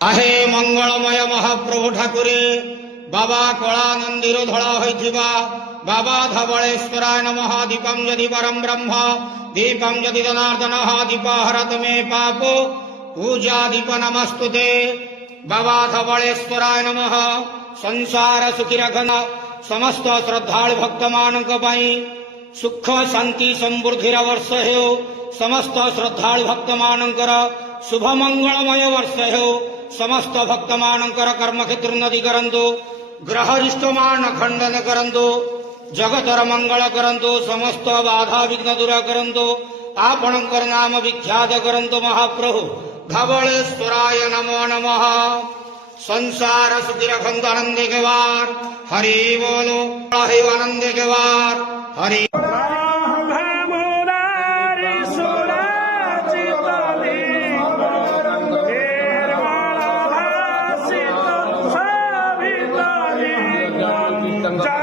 आहे मंगलमय महाप्रभु ठाकुरे बाबा कलानंदीर धड़ा होइथिबा बाबा धवलेश्वराय नमः। दीपं यदि परम ब्रह्म दीपं यदि जनार्दन दीपा हरत मे पापो पूजा दीप नमस्तुते। बाबा धवलेश्वराय नमः। संसार सुखी रखन समस्त श्रद्धालु भक्त मानक पाई सुख शांति समृद्धि वर्ष हो। समस्त श्रद्धालु भक्त मानकर शुभ मंगलमय वर्ष हो। समस्त भक्त मानकर कर्म क्षेत्र उन्नति करंतु ग्रह रिष्टमान खंडन करंतु जगतर मंगल करंतु समस्त बाधा विघ्न दूर करंतु आपणकर नाम विख्यात करंतु महाप्रभु धवलेश्वराय नमो नमः। संसार सुखी रखंतु आनंदे के वार हरि बोलो आनंदे के वार हरि। Jai